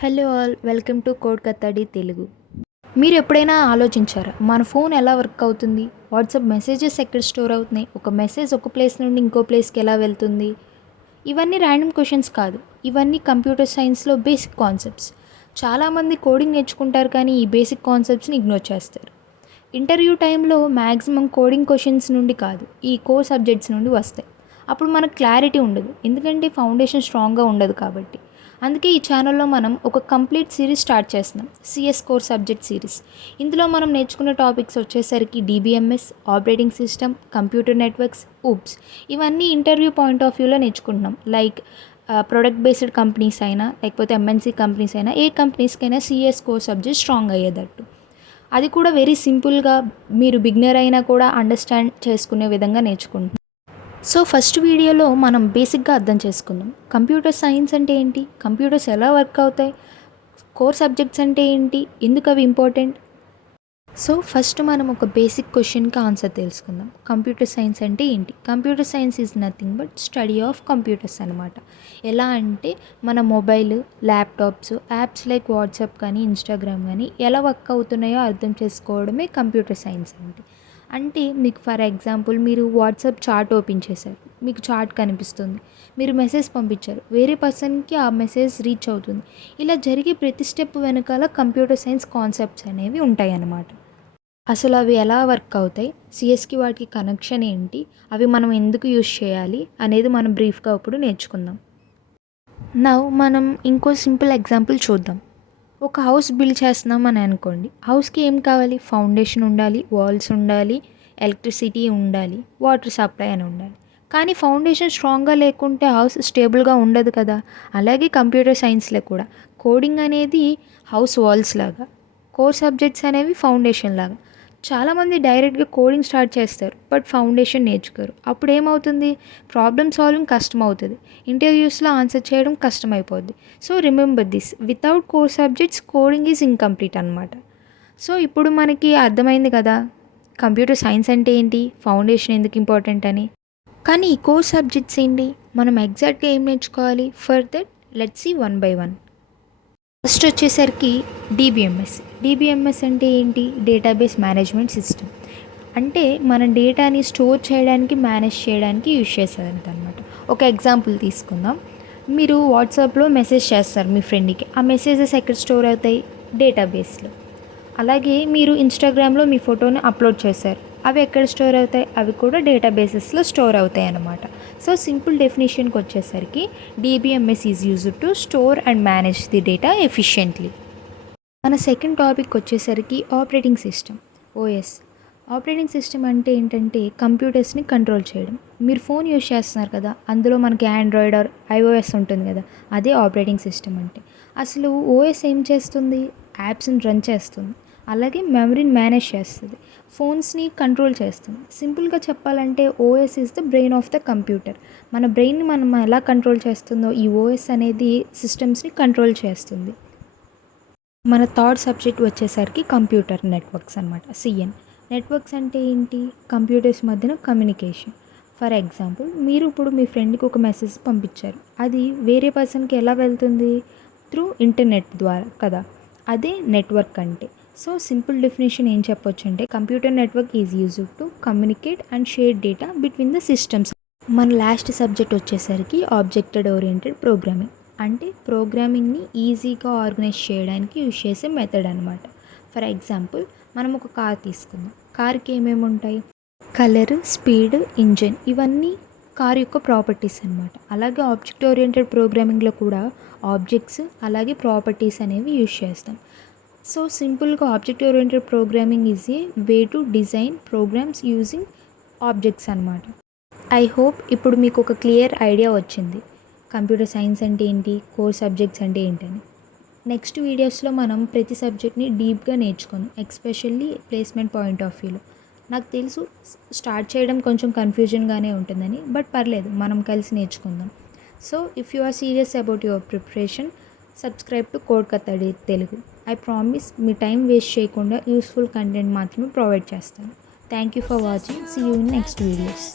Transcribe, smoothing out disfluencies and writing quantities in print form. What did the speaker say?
Hello all, welcome to code Kattadi Telugu. మీరు ఎప్పుడైనా ఆలోచించారా మన ఫోన్ ఎలా వర్క్ అవుతుంది? వాట్సాప్ మెసేజెస్ ఎక్కడ స్టోర్ అవుతున్నాయి? ఒక మెసేజ్ ఒక ప్లేస్ నుండి ఇంకో ప్లేస్కి ఎలా వెళ్తుంది? ఇవన్నీ ర్యాండమ్ క్వశ్చన్స్ కాదు, ఇవన్నీ కంప్యూటర్ సైన్స్లో బేసిక్ కాన్సెప్ట్స్. చాలామంది కోడింగ్ నేర్చుకుంటారు కానీ ఈ బేసిక్ కాన్సెప్ట్స్ని ఇగ్నోర్ చేస్తారు. ఇంటర్వ్యూ టైంలో మ్యాక్సిమం కోడింగ్ క్వశ్చన్స్ నుండి కాదు, ఈ కోర్ సబ్జెక్ట్స్ నుండి వస్తాయి. అప్పుడు మనకు క్లారిటీ ఉండదు, ఎందుకంటే ఫౌండేషన్ స్ట్రాంగ్గా ఉండదు కాబట్టి. అందుకే ఈ ఛానల్లో మనం ఒక కంప్లీట్ సిరీస్ స్టార్ట్ చేస్తున్నాం, సిఎస్ కోర్ సబ్జెక్ట్ సిరీస్. ఇందులో మనం నేర్చుకున్న టాపిక్స్ వచ్చేసరికి DBMS, operating system, computer networks, oops. ఇవన్నీ ఇంటర్వ్యూ పాయింట్ ఆఫ్ వ్యూలో నేర్చుకుంటున్నాం. లైక్ ప్రొడక్ట్ బేస్డ్ కంపెనీస్ అయినా, లేకపోతే ఎంఎన్సీ కంపెనీస్ అయినా, ఏ కంపెనీస్కైనా సిఎస్ కోర్ సబ్జెక్ట్ స్ట్రాంగ్ అయ్యేటట్టు. అది కూడా వెరీ సింపుల్గా, మీరు బిగినర్ అయినా కూడా అండర్స్టాండ్ చేసుకునే విధంగా నేర్చుకుంటున్నాం. సో ఫస్ట్ వీడియోలో మనం బేసిక్గా అర్థం చేసుకుందాం, కంప్యూటర్ సైన్స్ అంటే ఏంటి, కంప్యూటర్స్ ఎలా వర్క్ అవుతాయి, కోర్ సబ్జెక్ట్స్ అంటే ఏంటి, ఎందుకు అవి ఇంపార్టెంట్. సో ఫస్ట్ మనం ఒక బేసిక్ క్వశ్చన్కి ఆన్సర్ తెలుసుకుందాం. కంప్యూటర్ సైన్స్ అంటే ఏంటి? Computer science is nothing but study of computers అనమాట. ఎలా అంటే మన mobile, laptops, apps like WhatsApp కానీ ఇన్స్టాగ్రామ్ కానీ ఎలా వర్క్ అవుతున్నాయో అర్థం చేసుకోవడమే కంప్యూటర్ సైన్స్ అంటే మీకు ఫర్ ఎగ్జాంపుల్, మీరు వాట్సాప్ చాట్ ఓపెన్ చేశారు, మీకు చాట్ కనిపిస్తుంది, మీరు మెసేజ్ పంపించారు, వేరే పర్సన్కి ఆ మెసేజ్ రీచ్ అవుతుంది. ఇలా జరిగే ప్రతి స్టెప్ వెనకాల కంప్యూటర్ సైన్స్ కాన్సెప్ట్స్ అనేవి ఉంటాయి అన్నమాట. అసలు అవి ఎలా వర్క్ అవుతాయి, సిఎస్కి వాటికి కనెక్షన్ ఏంటి, అవి మనం ఎందుకు యూజ్ చేయాలి అనేది మనం బ్రీఫ్గా ఇప్పుడు నేర్చుకుందాం. నౌ మనం ఇంకో సింపుల్ ఎగ్జాంపుల్ చూద్దాం. ఒక హౌస్ బిల్డ్ చేస్తున్నామని అనుకోండి. హౌస్కి ఏం కావాలి? ఫౌండేషన్ ఉండాలి, వాల్స్ ఉండాలి, ఎలక్ట్రిసిటీ ఉండాలి, వాటర్ సప్లై అని ఉండాలి. కానీ ఫౌండేషన్ స్ట్రాంగ్గా లేకుంటే హౌస్ స్టేబుల్గా ఉండదు కదా. అలాగే కంప్యూటర్ సైన్స్లో కూడా కోడింగ్ అనేది హౌస్ వాల్స్ లాగా, కోర్ సబ్జెక్ట్స్ అనేవి ఫౌండేషన్ లాగా. చాలామంది డైరెక్ట్గా కోడింగ్ స్టార్ట్ చేస్తారు, బట్ ఫౌండేషన్ నేర్చుకోరు. అప్పుడు ఏమవుతుంది? ప్రాబ్లమ్ సాల్వింగ్ కష్టం అవుతుంది, ఇంటర్వ్యూస్లో ఆన్సర్ చేయడం కష్టమైపోద్ది. So remember this, without core subjects coding is incomplete అనమాట. సో ఇప్పుడు మనకి అర్థమైంది కదా కంప్యూటర్ సైన్స్ అంటే ఏంటి, ఫౌండేషన్ ఎందుకు ఇంపార్టెంట్ అని. కానీ ఈ కోర్ సబ్జెక్ట్స్ ఏంటి, మనం ఎగ్జాక్ట్గా ఏం నేర్చుకోవాలి? For that let's see one by one. First వచ్చేసరికి డిబిఎంఎస్ అంటే ఏంటి? Database management system. అంటే మన డేటాని స్టోర్ చేయడానికి, మేనేజ్ చేయడానికి యూజ్ చేసేది అనమాట. ఒక ఎగ్జాంపుల్ తీసుకుందాం. మీరు వాట్సాప్లో మెసేజ్ చేస్తారు మీ ఫ్రెండ్కి, ఆ మెసేజెస్ ఎక్కడ స్టోర్ అవుతాయి? డేటాబేస్లో. అలాగే మీరు ఇన్స్టాగ్రామ్లో మీ ఫోటోని అప్లోడ్ చేశారు, అవి ఎక్కడ స్టోర్ అవుతాయి? అవి కూడా డేటాబేసెస్లో స్టోర్ అవుతాయి అన్నమాట. సో సింపుల్ డెఫినేషన్కి వచ్చేసరికి DBMS is used to store and manage the data efficiently. మన సెకండ్ టాపిక్ వచ్చేసరికి operating system, OS. Operating system అంటే ఏంటంటే కంప్యూటర్స్ని కంట్రోల్ చేయడం. మీరు ఫోన్ యూజ్ చేస్తున్నారు కదా, అందులో మనకి ఆండ్రాయిడ్ ఆర్ ఐఓఎస్ ఉంటుంది కదా, అదే ఆపరేటింగ్ సిస్టమ్ అంటే. అసలు ఓఎస్ ఏం చేస్తుంది? యాప్స్ని రన్ చేస్తుంది, అలాగే మెమరీని మేనేజ్ చేస్తుంది, ఫోన్స్ని కంట్రోల్ చేస్తుంది. సింపుల్గా చెప్పాలంటే OS is the brain of the computer. మన బ్రెయిన్ని మనం ఎలా కంట్రోల్ చేస్తుందో ఈ ఓఎస్ అనేది సిస్టమ్స్ని కంట్రోల్ చేస్తుంది. మన థర్డ్ సబ్జెక్ట్ వచ్చేసరికి కంప్యూటర్ నెట్వర్క్స్ అనమాట, సిఎన్. నెట్వర్క్స్ అంటే ఏంటి? కంప్యూటర్స్ మధ్యన కమ్యూనికేషన్. ఫర్ ఎగ్జాంపుల్, మీరు ఇప్పుడు మీ ఫ్రెండ్కి ఒక మెసేజ్ పంపించారు, అది వేరే పర్సన్కి ఎలా వెళ్తుంది? త్రూ ఇంటర్నెట్ ద్వారా కదా, అదే నెట్వర్క్ అంటే. సో సింపుల్ డెఫినేషన్ ఏం చెప్పొచ్చు అంటే computer network is used to communicate and share data between the systems. మన లాస్ట్ సబ్జెక్ట్ వచ్చేసరికి ఆబ్జెక్ట్ ఓరియంటెడ్ ప్రోగ్రామింగ్. అంటే ప్రోగ్రామింగ్ని ఈజీగా ఆర్గనైజ్ చేయడానికి యూజ్ చేసే మెథడ్ అనమాట. ఫర్ ఎగ్జాంపుల్, మనం ఒక కార్ తీసుకుందాం. కార్కి ఏమేమి ఉంటాయి? కలర్, స్పీడ్, ఇంజిన్, ఇవన్నీ కార్ యొక్క ప్రాపర్టీస్ అనమాట. అలాగే ఆబ్జెక్ట్ ఓరియంటెడ్ ప్రోగ్రామింగ్లో కూడా ఆబ్జెక్ట్స్ అలాగే ప్రాపర్టీస్ అనేవి యూజ్ చేస్తాం. సో సింపుల్గా object oriented programming is a way to design programs using objects అనమాట. ఐ హోప్ ఇప్పుడు మీకు ఒక క్లియర్ ఐడియా వచ్చింది కంప్యూటర్ సైన్స్ అంటే ఏంటి, కోర్ సబ్జెక్ట్స్ అంటే ఏంటని. నెక్స్ట్ వీడియోస్లో మనం ప్రతి సబ్జెక్ట్ని డీప్గా నేర్చుకున్నాం, ఎస్పెషల్లీ ప్లేస్మెంట్ పాయింట్ ఆఫ్ వ్యూలో. నాకు తెలుసు స్టార్ట్ చేయడం కొంచెం కన్ఫ్యూజన్గానే ఉంటుందని, బట్ పర్లేదు, మనం కలిసి నేర్చుకుందాం. So if you are serious about your preparation, subscribe to code Kattadi Telugu. I promise మీ టైం వేస్ట్ చేయకుండా యూస్ఫుల్ కంటెంట్ మాత్రమే ప్రొవైడ్ చేస్తాను. Thank you for watching. See you in next videos.